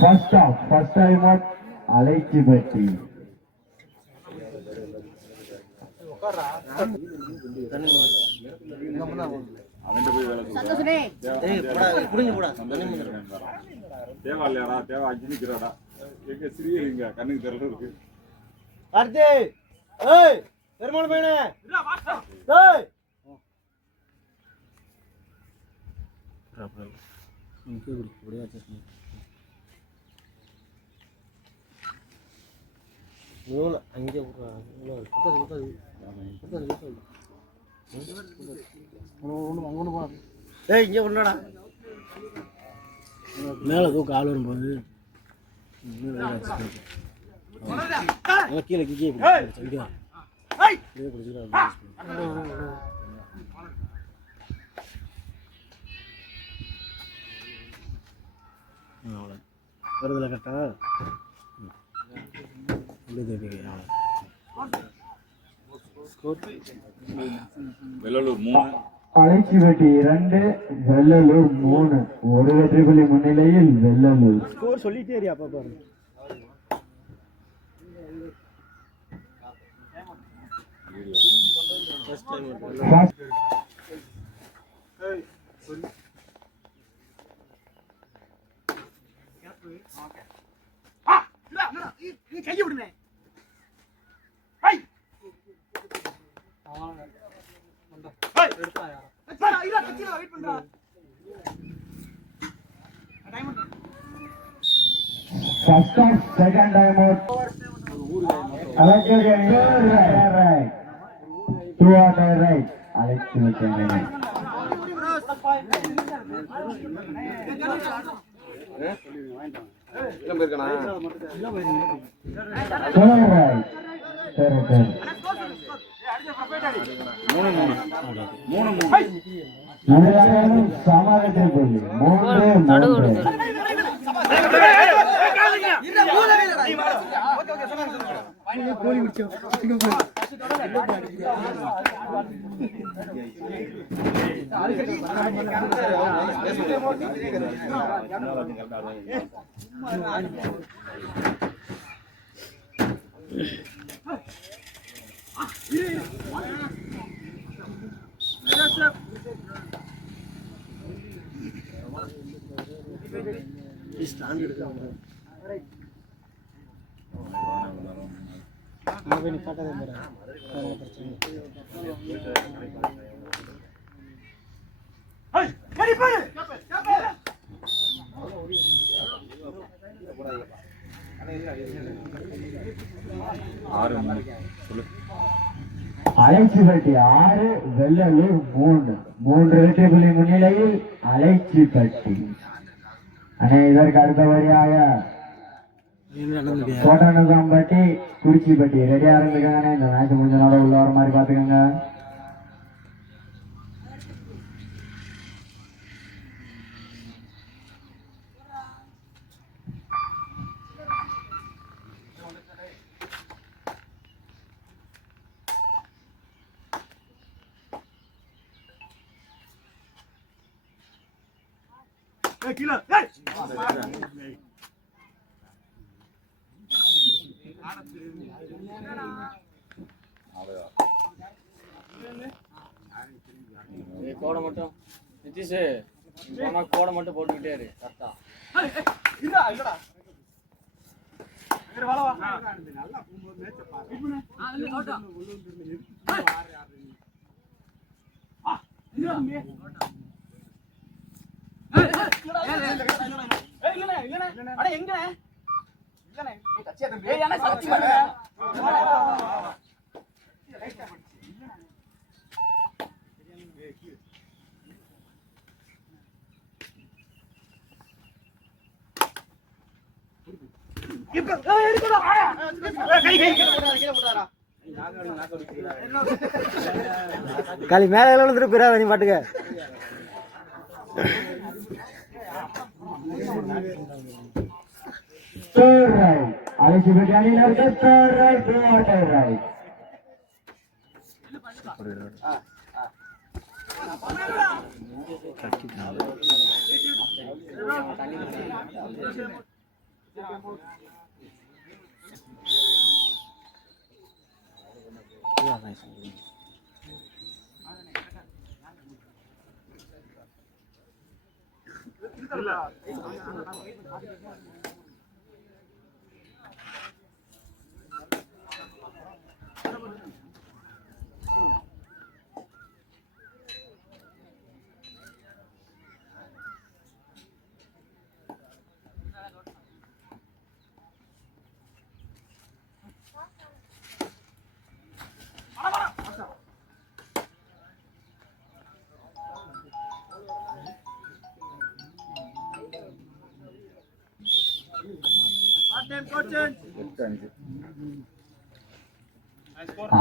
First time out, Alaichipatti. தேவாலயாடா தேவா அஜினிக்கிறாடா எங்க சிறியங்க கண்ணுக்கு தெரியல இருக்கு அடுத்து ஏய் பெருமாள் பையனே ஏய் இங்கே குடிக்க அட்ஜஸ்ட் பண்ணு இவ்வளோ அங்கே குத்தாது ஒன்று போன ஏய் இங்கே கொண்டாடா மேலே தூக்க ஆள் வரும்போது கீழே கீழே வருதுல கரெக்டா வெள்ளலூர் 3 அலைச்சிவட்டி 2 வெள்ளலூர் 3 ஒரு வெற்றி புள்ளி முன்னிலையில் வெள்ளலூர் ஸ்கோர் சொல்லிட்டே இரு அப்பா பாரு கையை விடுமே First time, second time out. Right. Two out right. Alex சமாளித்து கொள்ளி 3 அலைச்சிப்பட்டி 6 வெள்ளலூர் 3 வெற்றி புள்ளி முன்னிலையில் அலைச்சிப்பட்டி. இதற்கு அடுத்தபடியாக கோட்டனசாம்பட்டி குறிச்சிப்பட்டி ரெடியா இருந்துக்காங்க. இந்த மேட்ச் முடிஞ்ச நாள உள்ள வர மாதிரி பாத்துக்கோங்க. கோடை மட்டும் நிதிஷ் கோடை மட்டும் போட்டுக்கிட்டே இரு கரெக்டா. களி மேல வந்துட்டு பிறா நீ பாட்டுக்க. third right. அழைச்சிபட்டி அணியினருக்கு third right, do or die right.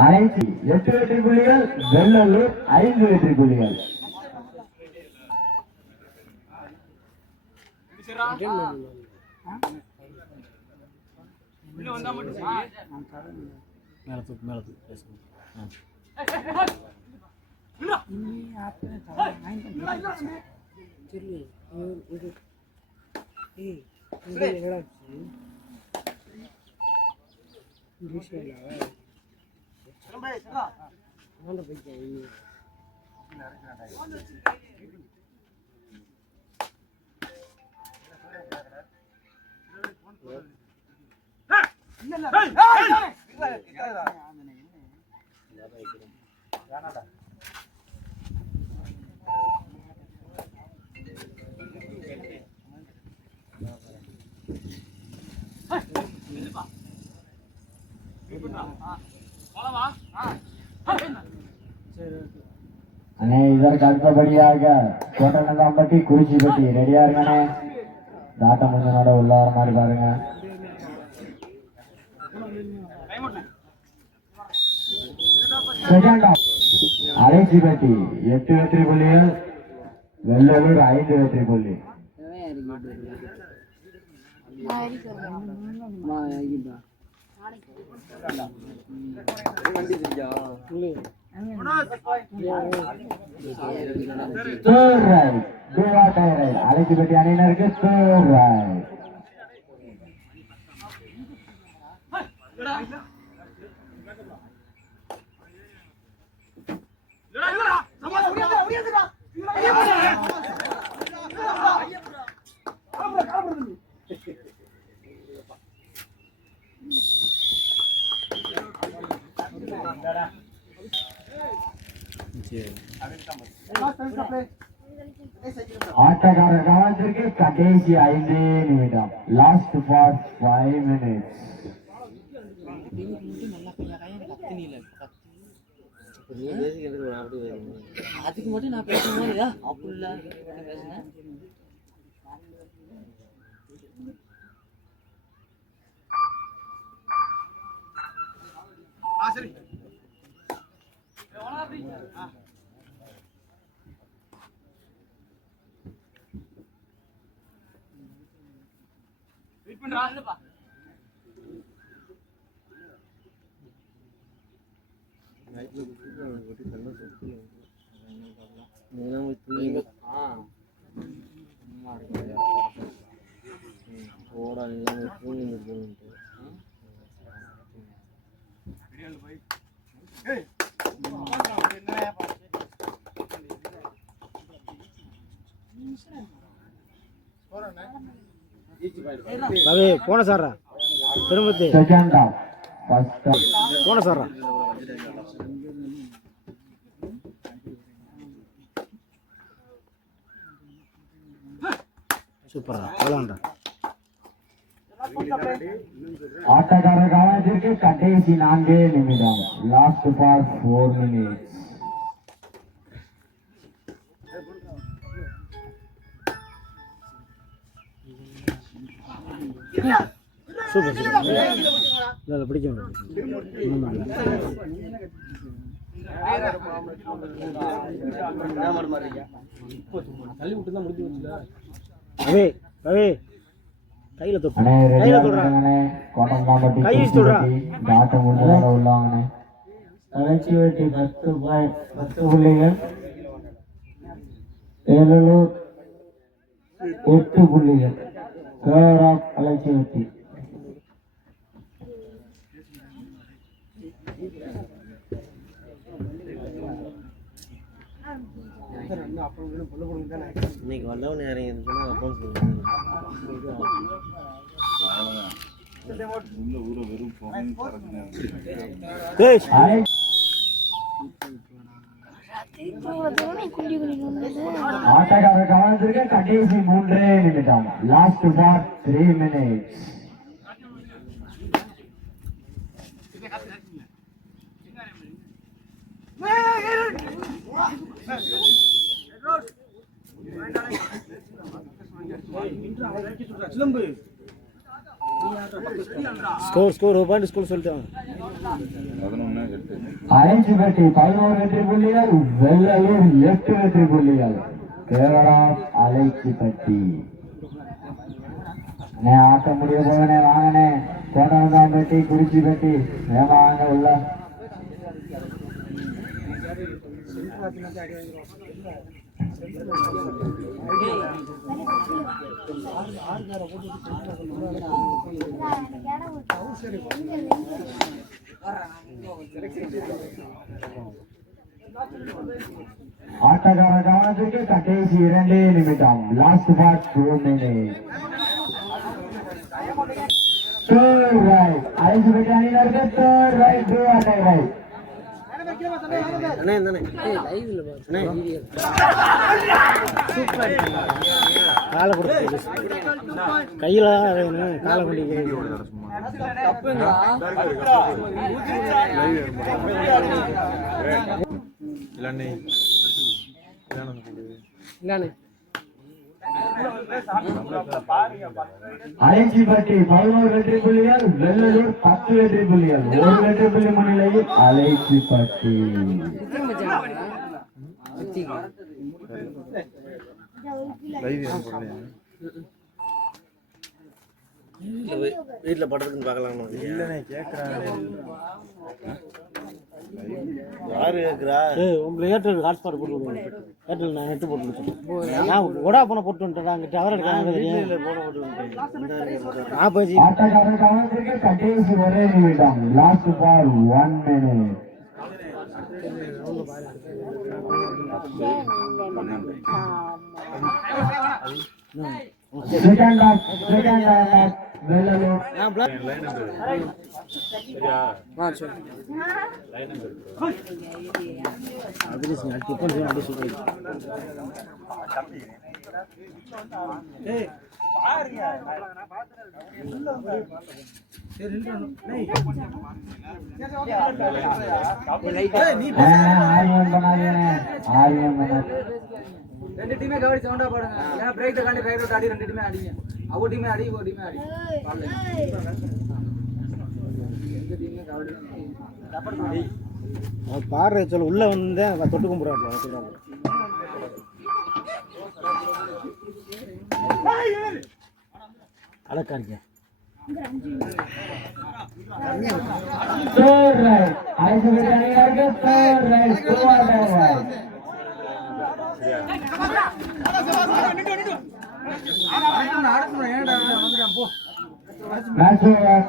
அனைத்து 8 வெற்றி புள்ளிகள், வெள்ளலூர் 5 வெற்றி புள்ளிகள். அண்ணே இதற்கு அடுத்தபடியாக கோட்டநந்தாம்பட்டி குறிச்சிப்பட்டி ரெடியா இருங்கண்ணே. தாட்டம் முன்னோட உள்ள வர மாதிரி பாருங்க. செகண்ட் ஆஃப் அரைச்சிப்பட்டி 8 வெற்றி புள்ளிகள், வெள்ளலூர் 5 வெற்றி புள்ளி. third right, do or die right. அழைச்சிப்பட்டி அணியினருக்கு third right. ஆட்டக்காரர் கவனத்திற்கு கடைசி 5 நிமிடம். Last for 5 minutes. அதுக்கு மட்டும் நான் பேசும்போது அப்படி பேசுனேன். போன சாரா திரும்பத்தி செகண்ட் ஆஃப் ஃபர்ஸ்ட் போன சாரா சூப்பரா விளையாண்டா. ஆட்டக்காரர் கவனத்திற்கு கடைசி 4 நிமிடம். Last for 4 minutes. Super super பிடிக்கும். தள்ளி விட்டு தான் முடிஞ்சு வச்சுல. ரவி ரவி கையில தொட்டு அண்ணே ரெடியா கையில தொடுறா இருக்காங்கண்ணே கோட்டங்காம்பட்டி கை குறிச்சி தொடுறா. பட்டி தாட்டம் முடிஞ்சோட உள்ளாங்கண்ணே அலட்சி வெட்டி 10 புள்ளிகள், ஏலூர் 8 புள்ளிகள். ஃபேவர் ஆஃப் அலட்சி வெட்டி. இன்னைக்கு வந்தவன் இறங்கி இருக்குன்னா அப்போ உள்ள ஊரை வெறும் புகையும் பறக்குது. ஆட்டக்கார கவனத்திற்கு கடைசி 3 நிமிடம். Last for 3 minutes. ஸ்கோர் ஒரு பாயிண்ட் ஸ்கோர் சொல்லிட்டாங்க. 11-8. அலைஞ்சிபட்டி 11 வெற்றி புள்ளிகள், வெள்ளலூர் 8 வெற்றி புள்ளிகள். கேரளா அலைச்சிப்பட்டி ஆட்டம் முடிய போகனே வாங்கனே. கோட்டவந்தாம்பட்டி குறிச்சிப்பட்டி வேமா வாங்க உள்ள. ஆட்டக்கார கவனத்திற்கு கடைசி 2 நிமிடம். Last for 2 minutes. Third right Alanjipatti அணியினருக்கு தேர்ட் ரைட் டூ அண்டை ரைட். அண்ணே தானே அண்ணே காலை கொடுத்து கையில தான் வேணும், காலை கொண்டு அலைஞ்சிப்பட்டி 11 வெற்றி புள்ளிகள், வெள்ளலூர் 10 வெற்றி புள்ளிகள். 1 வெற்றி புள்ளி முன்னிலையில் அலைஞ்சிப்பட்டி. வீட்டில் படுறதுன்னு பார்க்கலாம். இல்லைண்ணே கேட்குறாங்க. யாரு கேட்குறா? உங்களுக்கு ஏர்டெல் ஹாட்ஸ்பாட் போட்டு விடுவோம். ஏர்டெல் நான் நெட்டு போட்டு விட்டுறேன். நான் ஒடா போன போட்டு வந்துட்டேன். அங்கே டவர் எடுக்காங்க. நான் போய் ஆட்டக்காரர் கவனத்திற்கு கடைசி 1 நிமிடம். Last for 1 minute. Second of Vellalur. ரெண்டு டீமே கவடி சவுண்டா போடுங்க. ஏன்னா பிரேக்ல காண்டி ரைட் அவுட் ஆடி 2 டீமே அடிங்க. அவ டீமே அடி, ஒரு டீமே அடி. பாரு சொல்ல உள்ள வந்தேன் தொட்டு கும்பிடுறாங்க சொல்றாங்க. அழக்காங்க மேட்ச் ஓவர்.